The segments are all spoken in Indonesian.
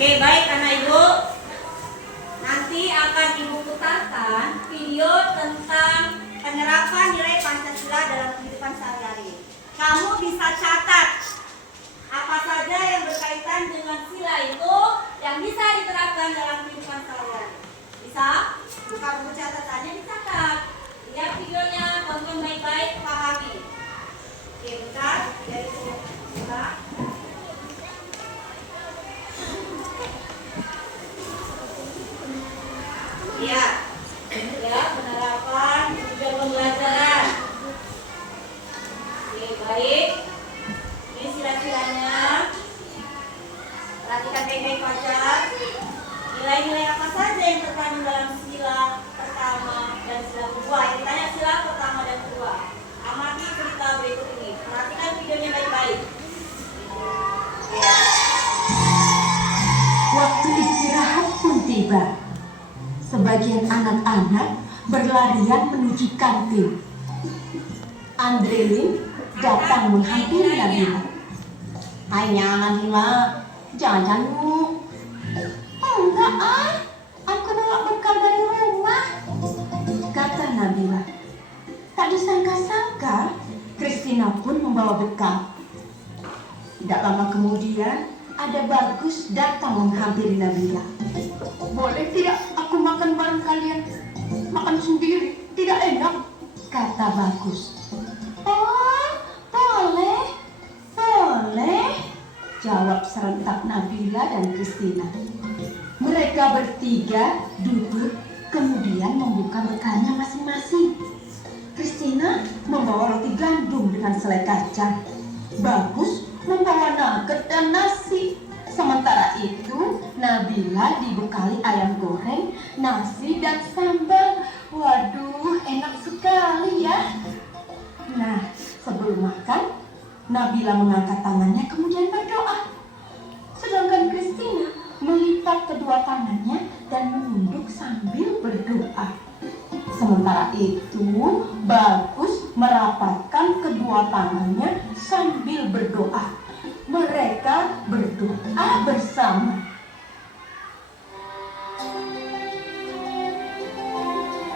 Oke, baik anak ibu. Nanti akan ibu putarkan video tentang penerapan nilai Pancasila dalam kehidupan sehari-hari. Kamu bisa catat apa saja yang berkaitan dengan sila itu yang bisa diterapkan dalam kehidupan sehari-hari. Bisa? Buka buku catatannya, dicatat. Lihat videonya, tonton baik-baik, pahami. Oke, bentar. Jadi buka. Ya, penerapan tujuan pembelajaran. Oke, baik. Ini sila-silanya. Perhatikan baik-baik pelajar. Nilai-nilai apa saja yang terkandung dalam sila pertama dan sila kedua? Yang ditanya sila pertama dan kedua. Amati cerita berikut ini. Perhatikan videonya baik-baik. Waktu istirahat pun tiba. Sebagian anak-anak berlarian menuju kantin. Andrelin datang menghampiri Nabila. "Ayah Nabila, jajan yuk." "Enggak aku bawa bekal dari rumah," kata Nabila. Tak disangka-sangka, Christina pun membawa bekal. Tidak lama kemudian, ada Bagus datang menghampiri Nabila. "Boleh tidak aku makan bareng kalian? Makan sendiri tidak enak," kata Bagus. "Oh, boleh, jawab serentak Nabila dan Christina. Mereka bertiga duduk, kemudian membuka bekalnya masing-masing. Christina membawa roti gandum dengan selai kacang. Bagus membawa nugget dan nasi. Sementara itu, Nabila dibekali ayam goreng, nasi, dan sambal. Waduh, enak sekali ya. Nah, sebelum makan, Nabila mengangkat tangannya kemudian berdoa. Sedangkan Christina melipat kedua tangannya dan menunduk sambil berdoa. Sementara itu, Bagus merapatkan kedua tangannya sambil berdoa. Mereka berdoa bersama.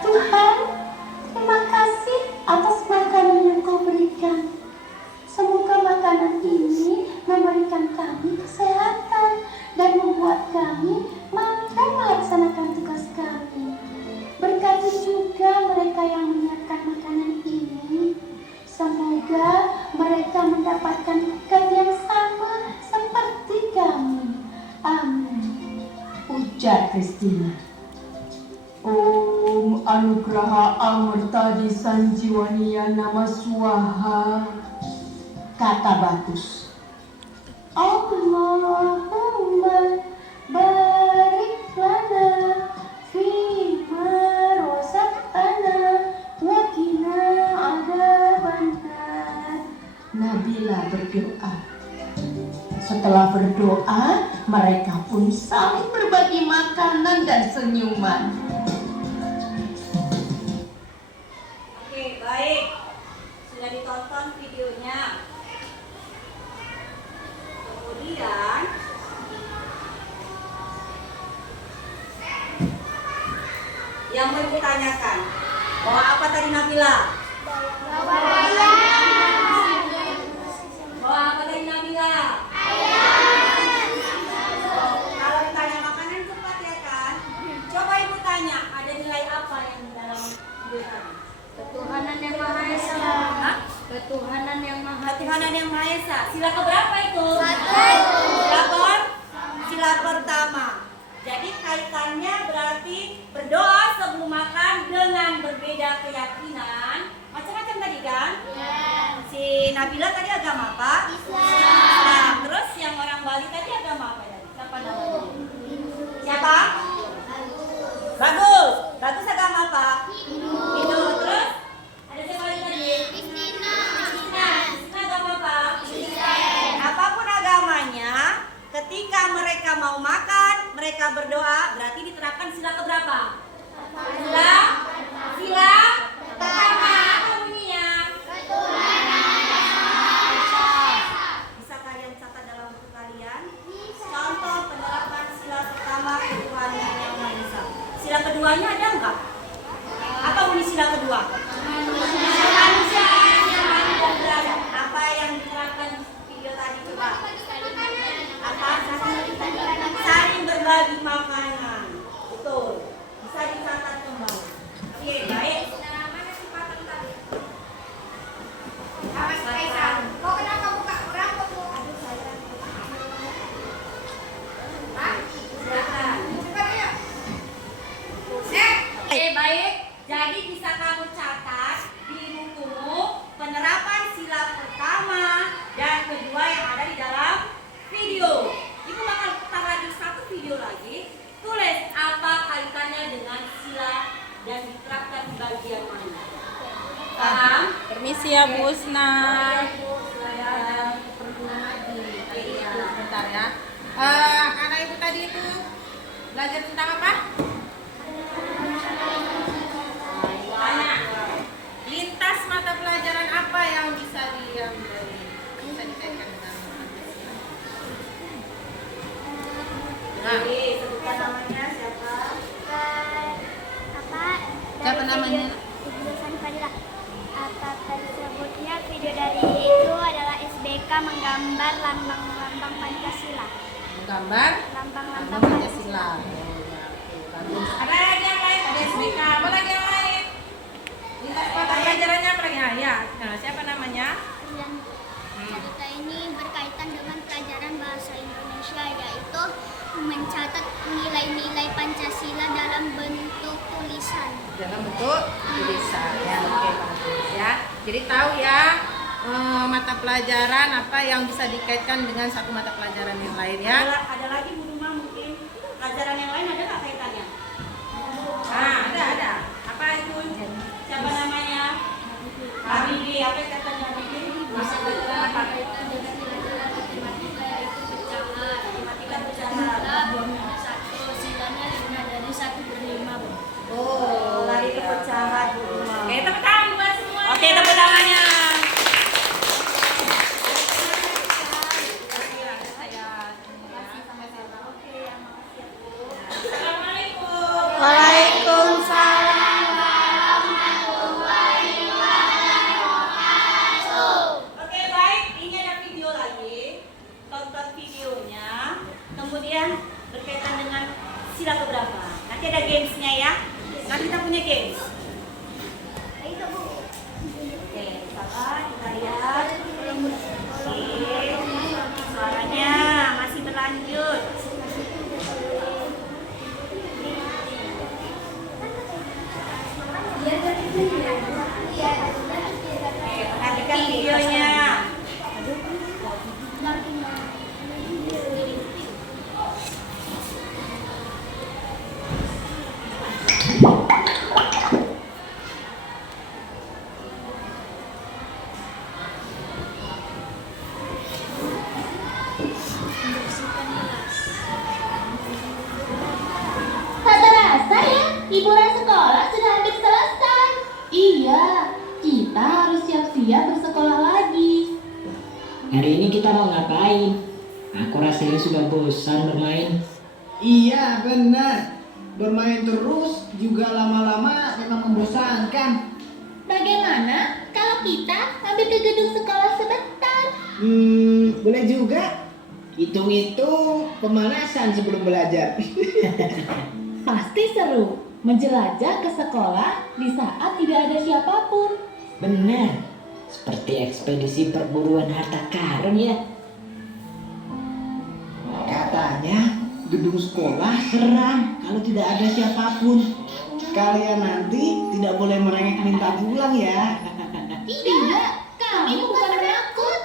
"Tuhan, terima kasih atas makanan yang Kau berikan. Semoga makanan ini memberikan kami kesehatan dan membuat kami mampu melaksanakan tugas kami. Berkati juga mereka yang menyiapkan makanan ini. Semoga mereka mendapatkan berkat yang sama seperti kami. Amin," ujar Christina. "Om Anugraha Amartadi Sanjiwaniya Nama Swaha," kata Bagus. "Allahumma barik lana fima rozaqtana wa qina adzabannar." Nabila berdoa. Setelah berdoa, mereka pun saling berbagi makanan dan senyuman. Oke, baik. Sudah ditonton videonya. Kemudian yang mau ditanyakan, bawa apa tadi Nabila? Bawa apa tadi Nabila? Kalau ditanya makanan cepat ya kan? Coba ibu tanya, ada nilai apa yang di dalam video tadi? Ketuhanan yang Maha Esa. Hah? Ketuhanan yang Maha Ketuhanan yang Maha Esa. Sila keberapa itu? Sila pertama. Jadi kaitannya berarti berdoa sebelum makan dengan berbeda keyakinan. Macam-macam tadi kan? Si Nabila tadi agama apa? Islam. Terus yang orang Bali tadi agama apa ya? Siapa namanya? Siapa? Bagus. Bagus agama apa? Hindu. Terus ada siapa lagi tadi? Kristina agama apa? Apapun agamanya, ketika mereka mau makan, mereka berdoa, berarti diterapkan sila keberapa? Sila pertama. Apa bunyinya? Bisa kalian catat dalam buku kalian? Contoh penerapan keduanya ada nggak? Apa bunyi sila kedua? Kemanusiaan yang adil dan beradab. Apa yang diterapkan di video tadi coba? Apa? Saling berbagi makanan. Betul. Bisa dicatat kembali. Oke, baik. Kok kenapa buka orang kok? Oke, baik. Jadi bisa kamu catat di bukumu penerapan sila pertama dan kedua yang ada di dalam video. Ibu bakal putar lagi satu video lagi. Tulis apa kaitannya dengan sila dan diterapkan di bagian mana. Paham? Permisi ya Bu Usna. Saya Perlu lagi. Bentar ya. Anak ibu tadi itu belajar tentang apa? Tanya. Lintas mata pelajaran apa yang bisa diambil? Bisa dikaitkan dengan Nah, Oke, sebutkan namanya siapa? siapa namanya? Apa tersebutnya video dari itu adalah SBK menggambar lambang-lambang Pancasila. Menggambar Lambang-lambang Pancasila. Oh, ya, oke, bagus. Ada lagi yang lain? Ada SBK. Apa lagi yang lain? Lintas mata pelajarannya apa lagi? Ya. Nah, siapa namanya? Dan cerita ini berkaitan dengan pelajaran bahasa Indonesia, yaitu mencatat nilai-nilai Pancasila dalam bentuk tulisan. Dalam bentuk tulisan. Ya, oke, bagus ya. Jadi tahu ya mata pelajaran apa yang bisa dikaitkan dengan satu mata pelajaran yang lain ya. Ada lagi Bu Duma mungkin pelajaran yang lain ada nggak kaitannya? Ah, ada. Apa itu? Siapa namanya? Habibie. Apa katanya Habibie? Masa Apa? matematika yaitu pecahan. Matematika pecahan. Satu silanya 5 dari 1/5. Oh, lari ke pecahan Bu Duma. Oke, tepuk tangan buat semua. Oke, tepuk tangannya. Assalamualaikum. Waalaikumsalam. Oke, baik. Ini ada video lagi. Tonton videonya. Kemudian berkaitan dengan sila keberapa. Nanti ada gamesnya ya. Nanti kita punya games. Oke, sabar. Kita lihat. Oke. Suaranya masih berlanjut. Oke, perhatikan videonya. Tak terasa ya, liburan sekolah sudah hampir selesai. Iya, kita harus siap-siap bersekolah lagi. Hari ini kita mau ngapain? Aku rasanya sudah bosan bermain. Iya benar, bermain terus juga lama-lama memang membosankan. Bagaimana kalau kita mampir ke gedung sekolah sebentar? Boleh juga. Hitung-hitung pemanasan sebelum belajar. Pasti seru menjelajah ke sekolah di saat tidak ada siapapun. Benar, seperti ekspedisi perburuan harta karun ya. Katanya gedung sekolah seram kalau tidak ada siapapun. Kalian nanti tidak boleh merengek minta pulang ya. Tidak, kami bukan penakut.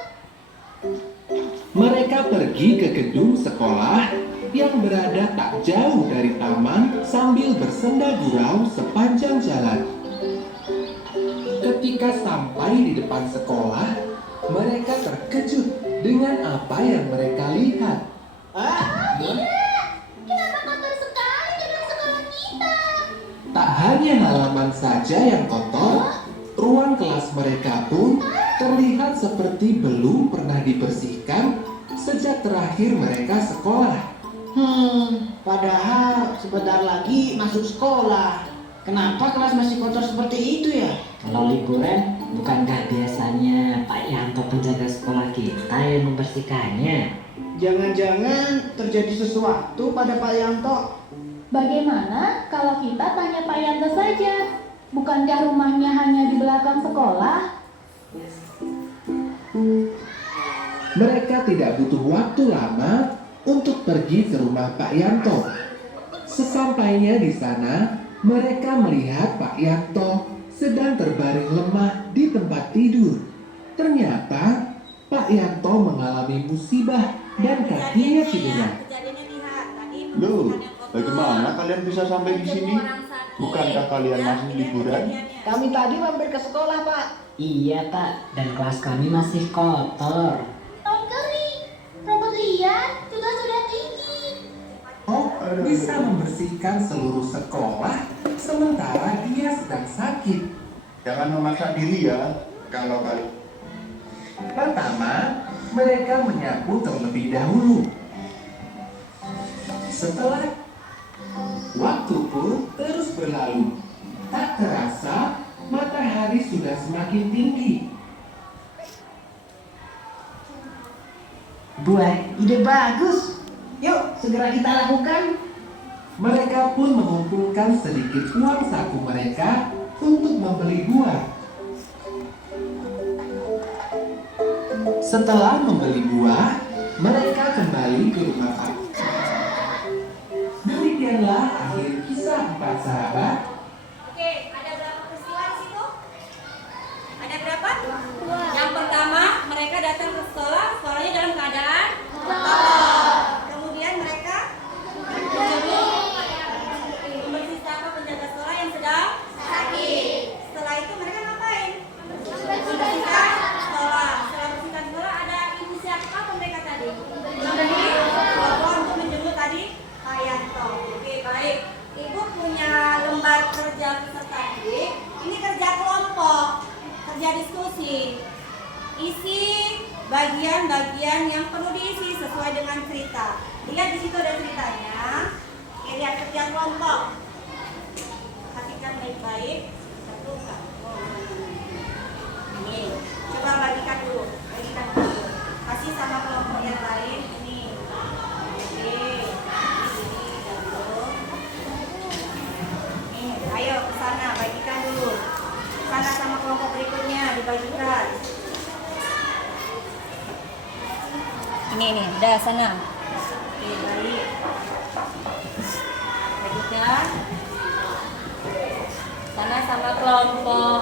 Mereka pergi ke gedung sekolah yang berada tak jauh dari taman sambil bersenda gurau sepanjang jalan. Ketika sampai di depan sekolah, mereka terkejut dengan apa yang mereka lihat. Kenapa kotor sekali gedung sekolah kita? Tak hanya halaman saja yang kotor, ruang kelas mereka pun terlihat seperti belum pernah dibersihkan sejak terakhir mereka sekolah. Padahal sebentar lagi masuk sekolah. Kenapa kelas masih kotor seperti itu ya? Kalau liburan, bukankah biasanya Pak Yanto penjaga sekolah kita yang membersihkannya? Jangan-jangan terjadi sesuatu pada Pak Yanto. Bagaimana kalau kita tanya Pak Yanto saja? Bukankah rumahnya hanya di belakang sekolah? Mereka tidak butuh waktu lama untuk pergi ke rumah Pak Yanto. Sesampainya di sana, mereka melihat Pak Yanto sedang terbaring lemah di tempat tidur. Ternyata Pak Yanto mengalami musibah dan kakinya cedera. Kejadiannya lihat tadi. Loh, bagaimana kalian bisa sampai di sini? Bukankah kalian masih liburan? Kami tadi mampir ke sekolah, Pak. Iya Pak, dan kelas kami masih kotor. Tahun kering, robot liar juga sudah tinggi. Oh, bisa membersihkan seluruh sekolah sementara dia sedang sakit. Jangan memaksa diri ya. Kalau kalian Pertama, mereka menyapu terlebih dahulu. Setelah waktu pun terus berlalu. Tak terasa, matahari sudah semakin tinggi. Buah, ide bagus. Yuk, segera kita lakukan. Mereka pun mengumpulkan sedikit uang saku mereka untuk membeli buah. Setelah membeli buah, mereka kembali ke rumah Pak. Demikianlah akhir kisah 4 sahabat. Oke, ada berapa peristiwa di situ? Ada berapa? Yang pertama, mereka datang ke sekolah, sekolahnya dalam keadaan kotor. Kemudian mereka membersihkan penjaga sekolah yang sedang sakit. Setelah itu mereka ngapain? Membersihkan sekolah. Setelah membersihkan sekolah, ada inisiatif apa mereka tadi? Membeli kelompok untuk menjemput tadi Pak Yanto. Oke, baik. Ibu punya lembar kerja peserta didik. Ini kerja kelompok, kerja diskusi. Isi bagian-bagian yang perlu diisi sesuai dengan cerita. Lihat di situ ada ceritanya. Oke, lihat kerja kelompok. Perhatikan baik-baik. Satu, ini. Coba bagikan dulu. Bagikan dulu. Kasih sama kelompok yang lain. Ini. Oke. Ini jatuh. Ini. Ayo ke sana, bagikan dulu. Sana sama kelompok berikutnya dibagikan. Ini, udah sana. Oke, baik. Bagikan. Sana sama kelompok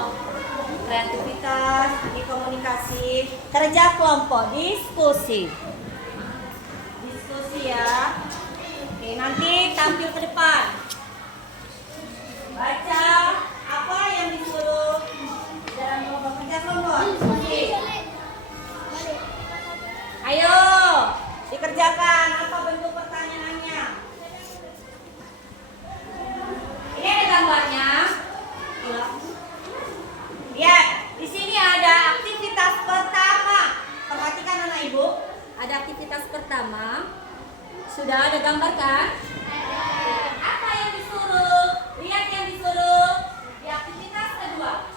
kreativitas, di komunikasi, kerja kelompok, diskusi. Diskusi ya. Oke, nanti tampil ke depan. Baca apa yang disuruh dalam kelompok kerja kelompok. Diskusi. Ayo, dikerjakan. Apa bentuk pertanyaannya? Ini ada gambarnya. Lihat, di sini ada aktivitas pertama. Perhatikan anak ibu, ada aktivitas pertama. Sudah ada gambar kan? Apa yang disuruh? Lihat yang disuruh di aktivitas kedua.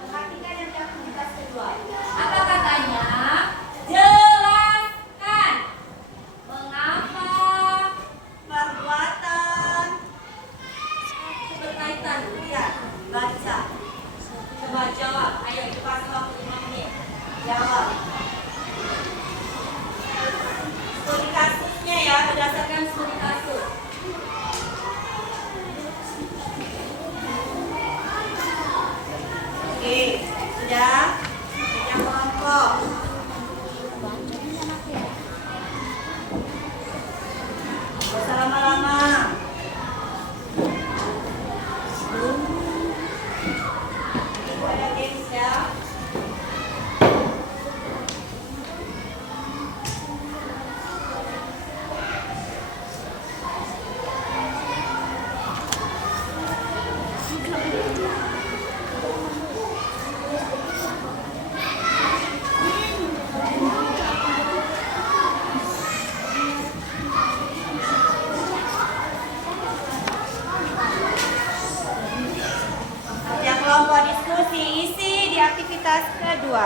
Perhatikan yang di aktivitas kedua. Apa katanya? Jelaskan mengapa perbuatan berkaitan. Lihat, baca. Coba jawab. Ayo, itu kasih waktu 5 menit. Jawab. Studi kasusnya ya, berdasarkan studi 2.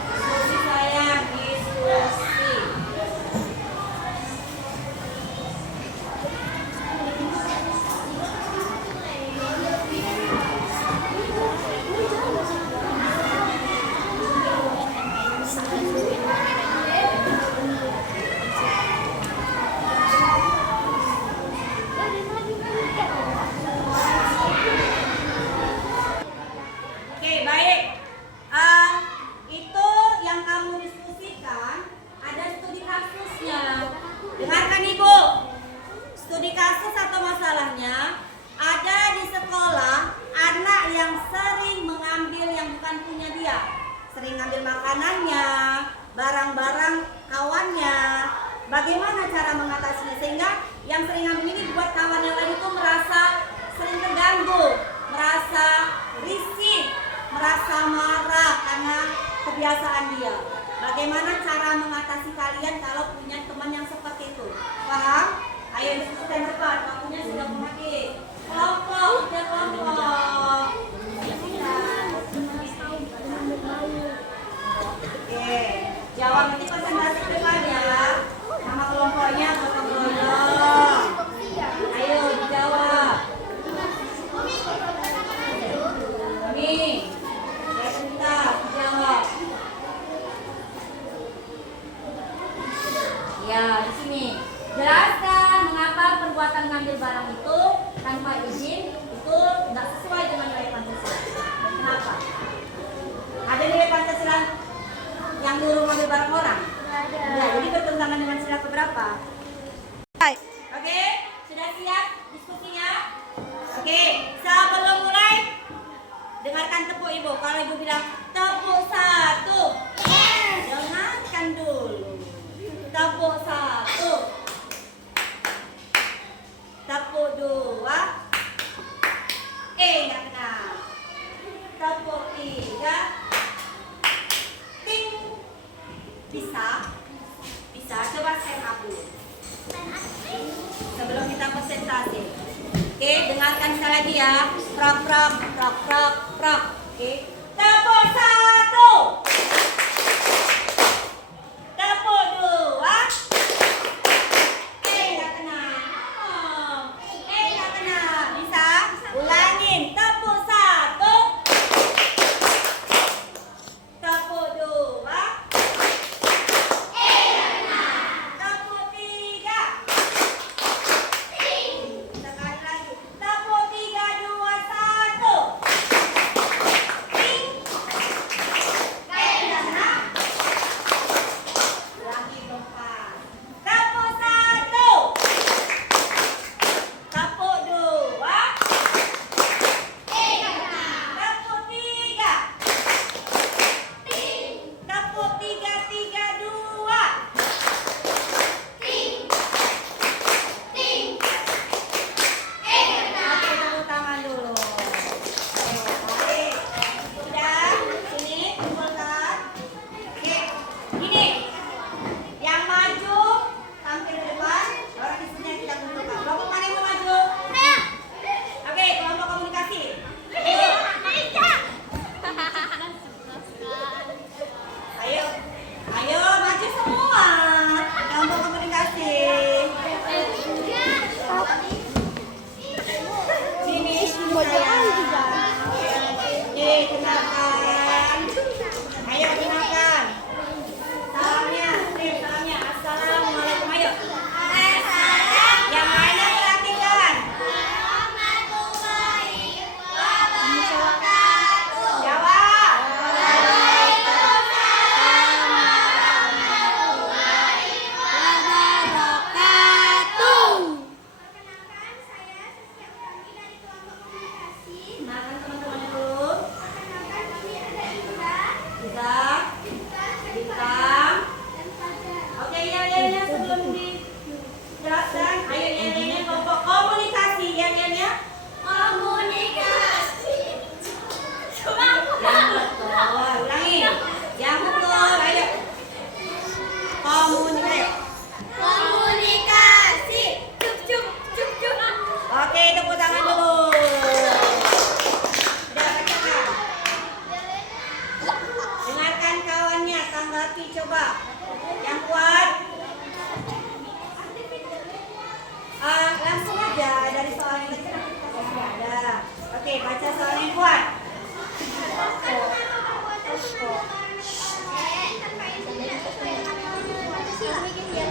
Diskusi sayang, diskusi. Oke, baik. Itu yang kamu diskusikan ada studi kasusnya. Dengarkan Ibu. Studi kasus atau masalahnya ada di sekolah anak yang sering mengambil yang bukan punya dia. Sering ngambil makanannya, barang-barang kawannya. Bagaimana cara mengatasinya sehingga yang sering ngambil ini buat kawan yang lain itu merasa sering terganggu, merasa risih, merasa marah karena kebiasaan dia. Bagaimana cara mengatasi kalian kalau punya teman yang seperti itu? Paham? Ayo diskusikan cepat, waktunya sudah mau habis. Kelompok, udah kelompok. Oke, jawab nanti konsentrasi depan ya. Nama kelompoknya gotong royong. Ayo dijawab. Nih, sebentar dijawab. Ya, di sini. Jelaskan mengapa perbuatan ngambil barang itu tanpa izin itu tidak sesuai dengan nilai Pancasila. Kenapa? Ada nilai Pancasila yang nyuruh ngambil barang orang? Ya, jadi bertentangan dengan sila keberapa? Oke, sudah siap diskusinya? Oke, sebelum mulai dengarkan tepuk Ibu. Kalau Ibu bilang tepuk 1, dengarkan dulu. Tepuk 1, tepuk 2, nggak kena. Tepuk 3, ting. Bisa? Bisa, coba stand up dulu sebelum kita presentasi. Oke, dengarkan sekali lagi ya. Prok, prok, prok, prok, prok. Oke, tepuk 1, tepuk 2, nggak kena. Nggak kena. Bisa? Ulangin. Tepuk 1, tepuk 2, tepuk 3. Sekali lagi. Tepuk 3, 2, 1. Ting.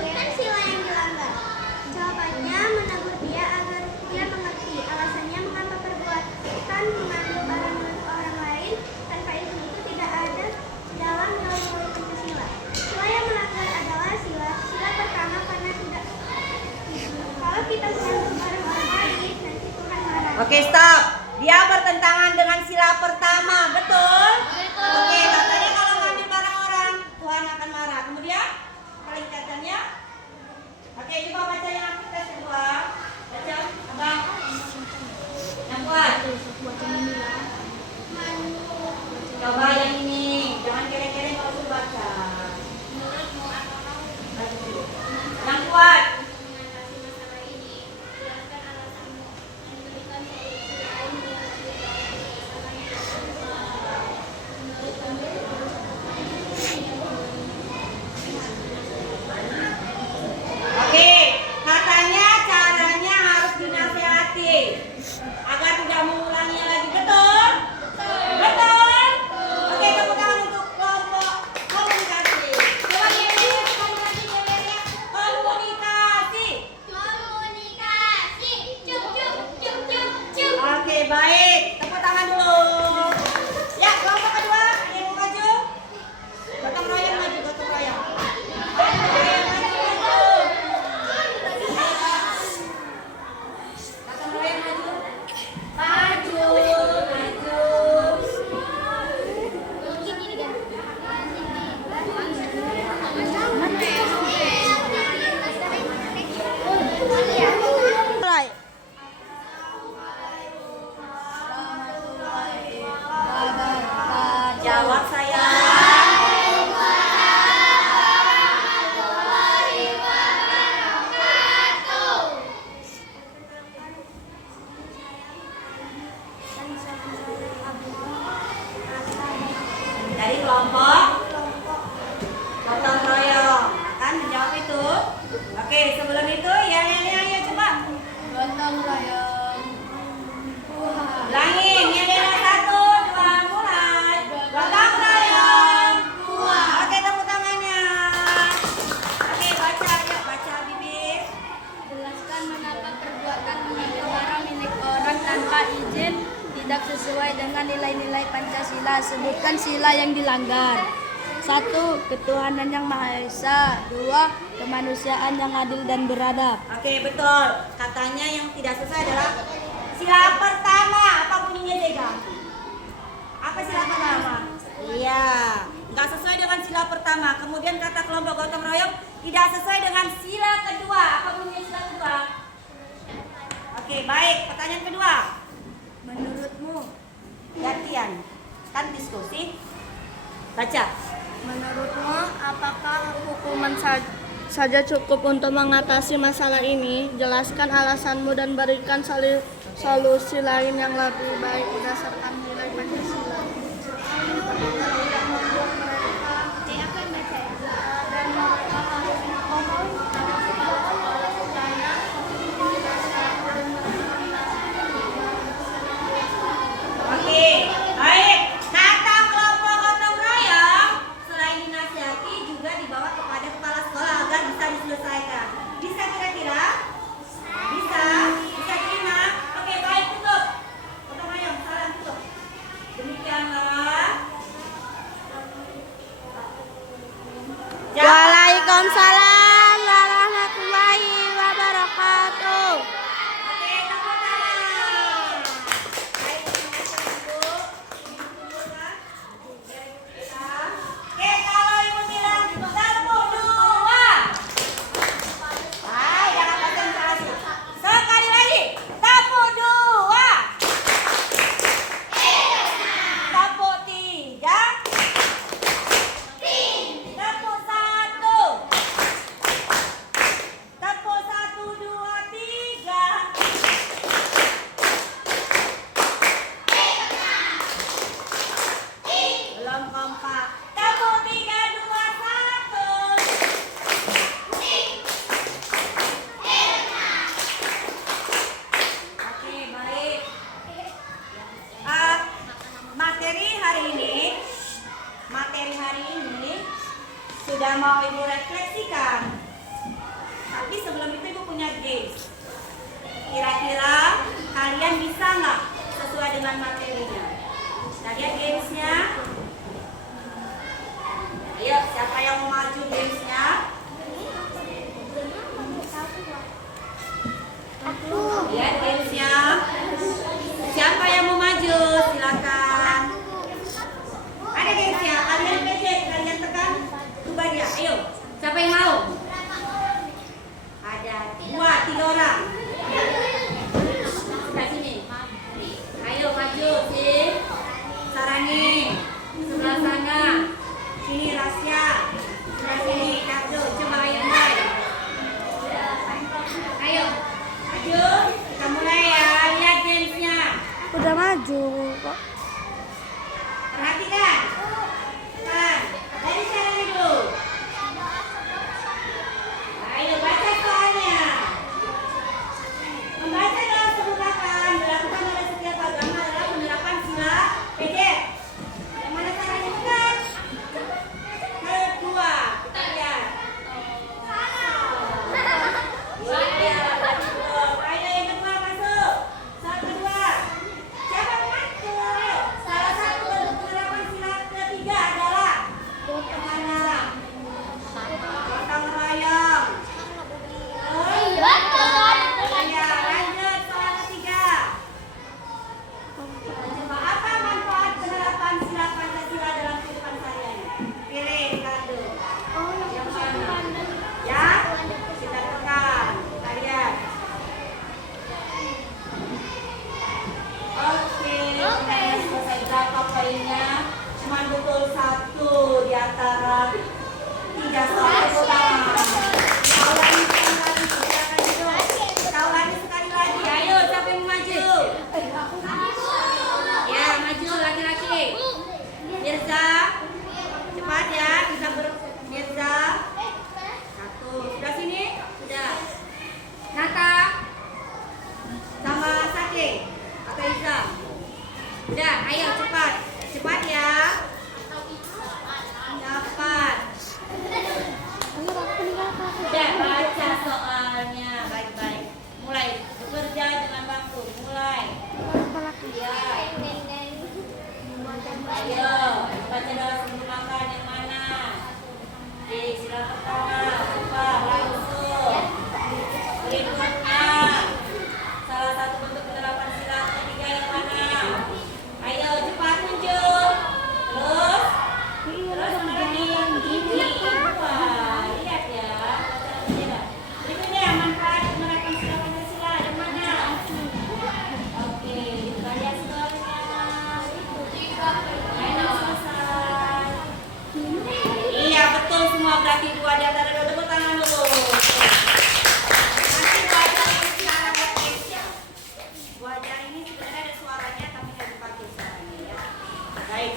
Kan sila yang dilanggar. Jawabannya menegur dia agar dia mengerti alasannya mengapa perbuatan mengambil barang milik orang lain tanpa izin itu tidak ada dalam nilai-nilai Pancasila. Sila yang melanggar adalah sila pertama karena tidak. Kalau kita mengambil barang orang lain nanti Tuhan marah. Oke, stop. Dia bertentangan dengan sila pertama, betul? Oke, katanya kalau ngambil barang orang, Tuhan akan marah. Kemudian, kalimatnya. Oke, coba baca yang aktivitas kedua. Baca, abang. Yang kuat. Coba yang ini. Jangan kere-kere kalau suruh baca. Yang kuat. Oke, katanya caranya harus dinasehati agar tidak mengulanginya lagi, betul? Betul? Oke, tepuk tangan untuk kelompok komunikasi. Coba Yelia, sekali lagi Yelia, komunikasi. Oke, baik. Tepuk tangan dulu. Ya, kelompok kedua, ada yang mau maju? Gotong royong maju, gotong royong. Gotong royong maju, maju. Gotong royong maju. Maju, maju. Mulai. Jawab saya. Dari kelompok gotong royong kan menjawab itu. Oke, sebelum itu ya ayo coba Gotong royong. ulangin. Ya 1, 2, mulai. Gotong royong. Oke, tepuk tangannya. Oke, baca ya, baca bibir. Jelaskan mengapa perbuatan mengambil barang milik orang tanpa izin tidak sesuai dengan nilai-nilai Pancasila. Sebutkan sila yang dilanggar. 1. Ketuhanan yang Maha Esa. 2. Kemanusiaan yang adil dan beradab. Oke, betul. Katanya yang tidak sesuai adalah sila pertama. Apa bunyinya, Jega? Apa sila pertama? Iya, nggak sesuai dengan sila pertama. Kemudian kata kelompok gotong royong tidak sesuai dengan sila kedua. Apa bunyinya sila kedua? Oke, baik. Pertanyaan kedua. Menurutmu, gantian, kan diskusi. Baca. Menurutmu, apakah hukuman saja cukup untuk mengatasi masalah ini? Jelaskan alasanmu dan berikan solusi lain yang lebih baik berdasarkan nilai Pancasila. Oke, baik. Kata kelompok gotong royong selain dinasihati juga dibawa kepada kepala sekolah agar bisa diselesaikan. Bisa kira-kira? Bisa? Bisa terima? Oke, baik, tutup. Gotong royong, salam tutup. punya games. Kira-kira kalian bisa nggak sesuai dengan materinya? Kita lihat gamesnya. Ayo, siapa yang mau maju gamesnya? Lihat gamesnya. Siapa yang mau maju? Silakan. Ada gamesnya. Kalian pencet, kalian tekan tubannya. Ayo, siapa yang mau? Ada 2-3 orang. Sebelah sini. Ayo maju, sih. Sarani. Sebelah sana. Sini Rasya. Sebelah sini Kardo. Coba ayo mulai. Ayo. Maju. Kita mulai ya. Lihat gamesnya. Udah maju kok. Perhatikan. Kan. Dari Sarani dulu. Ayo baca soalnya. Membaca dalam perbuatan dilakukan oleh setiap agama adalah penerapan sila PJ. Yang mana caranya bukan? Kedua, kita lihat. Iya, betul. Ayo yang kedua masuk. Saat kedua. Siapa yang masuk? Ayo. Salah satu bentuk penerapan sila ketiga adalah kemana? Gotong royong. Ya, lanjut soal ketiga. Coba apa manfaat penerapan sila Pancasila dalam kehidupan sehari-hari? Pilih satu. Yang mana? Ya, kita tekan. Kita lihat. Oke, selesai berapa poinnya? Cuma betul 1 di antara 3 soal pertama. Ulangi sekali lagi. Ayo, siapa yang maju? Ya, maju laki-laki. Mirza, cepat ya. Mirza. 1. Sudah sini? Sudah. Nata. Sama Sake. Atau Iza. Udah, ayo cepat. Cepat ya. Cepat. Udah baca soalnya baik-baik. Mulai bekerja dengan waktu. Mulai. Ya. Ayo, baca dalam sebelum makan yang mana? Oke, sila pertama. Cepat, langsung. Berikutnya. Salah satu bentuk penerapan sila ketiga yang mana? Ayo, cepat tunjuk. Terus lagi. Wah, lihat ya. Berikutnya manfaat penerapan sila Pancasila yang mana? Oke, kita lihat soalnya. Ayo selesai. Iya betul semua, berarti 2 di antara 2. Tepuk tangan dulu. Nanti belajar ini secara podcast ya. Belajar ini sebenarnya ada suaranya tapi nggak dipakai suaranya ya. Baik.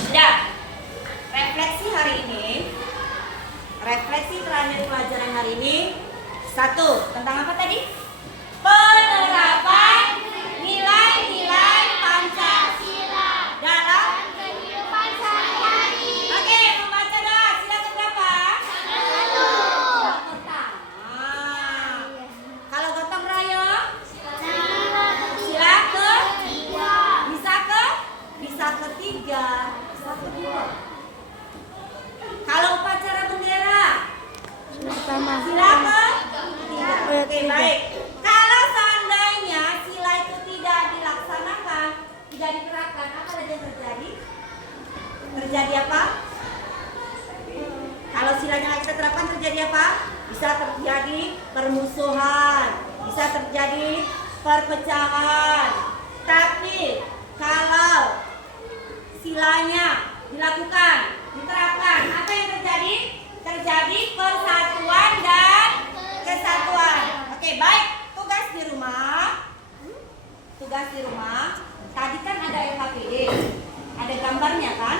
Sudah. Refleksi hari ini. Refleksi terakhir pelajaran hari ini. 1. Tentang apa tadi? Penerapan nilai-nilai Pancasila dalam kehidupan sehari-hari. Oke, membaca doa. Sila keberapa? 1. Kalau gotong royong? Sila ke-3. Bisa ke-3. Bisa ke-2. Kalau upacara bendera? Sila ke-3. Oke, baik. Kalau seandainya sila itu tidak dilaksanakan, tidak diterapkan, apa saja yang terjadi? Terjadi apa? Kalau silanya nggak kita terapkan, terjadi apa? Bisa terjadi permusuhan, bisa terjadi perpecahan. Tapi kalau silanya dilakukan, diterapkan, apa yang terjadi? Terjadi persatuan dan kesatuan. Oke, baik. Tugas di rumah. Tadi kan ada LKPD, ada gambarnya kan?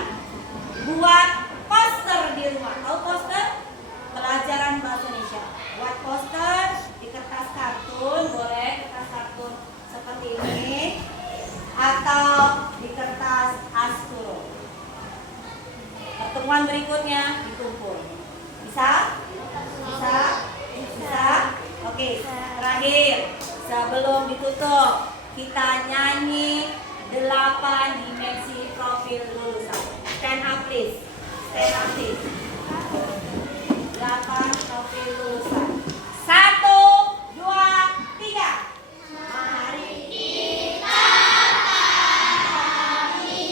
Buat poster di rumah. Tahu poster? Pelajaran bahasa Indonesia. Buat poster di kertas kartun, boleh kertas kartun seperti ini, atau di kertas astro. Pertemuan berikutnya dikumpul. Bisa? Bisa? Oke, terakhir sebelum ditutup kita nyanyi 8 dimensi profil lulusan. Stand up please. Stand up please. 8 profil lulusan. 1, 2, 3. Mari kita pahami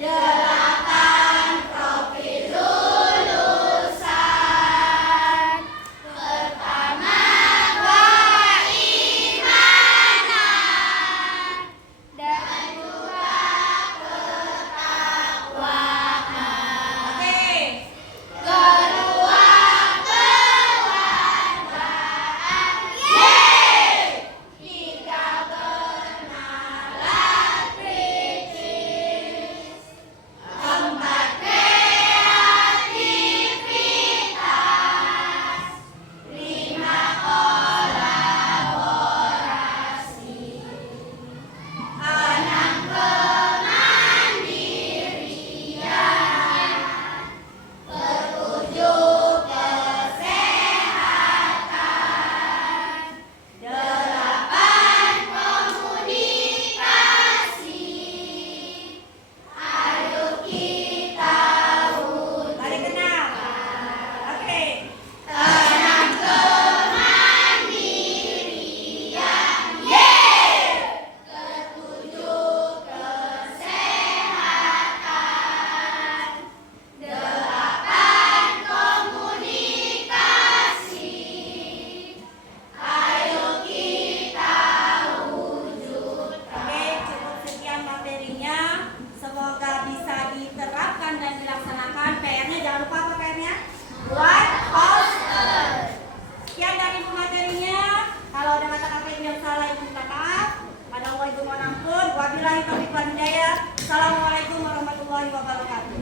8 profil lulusan. Pertama, keimanan, dan juga ketakwaan. Oke. Kedua, kewargaan. Yeay. Tiga, kenalan kritis. Keempat, kreativitas. 5, kolaborasi. 6, kemandirian. 7, kesehatan. 8, komunikasi. Ayo kita mari kenal. Oke. 6, kemandirian. Yeay. 7, kesehatan. 8, komunikasi. Ayo kita wujud. Oke, cukup sekian materinya. Semoga bisa diterapkan dan dilaksanakan. PR-nya jangan lupa apa PR-nya? Buat poster. Sekian dari ibu materinya. Kalau ada kata-kata yang salah, ibu minta maaf. Ada Allah ibu mohon ampun. Wabillahi taufiq wal hidayah. Assalamualaikum warahmatullahi wabarakatuh.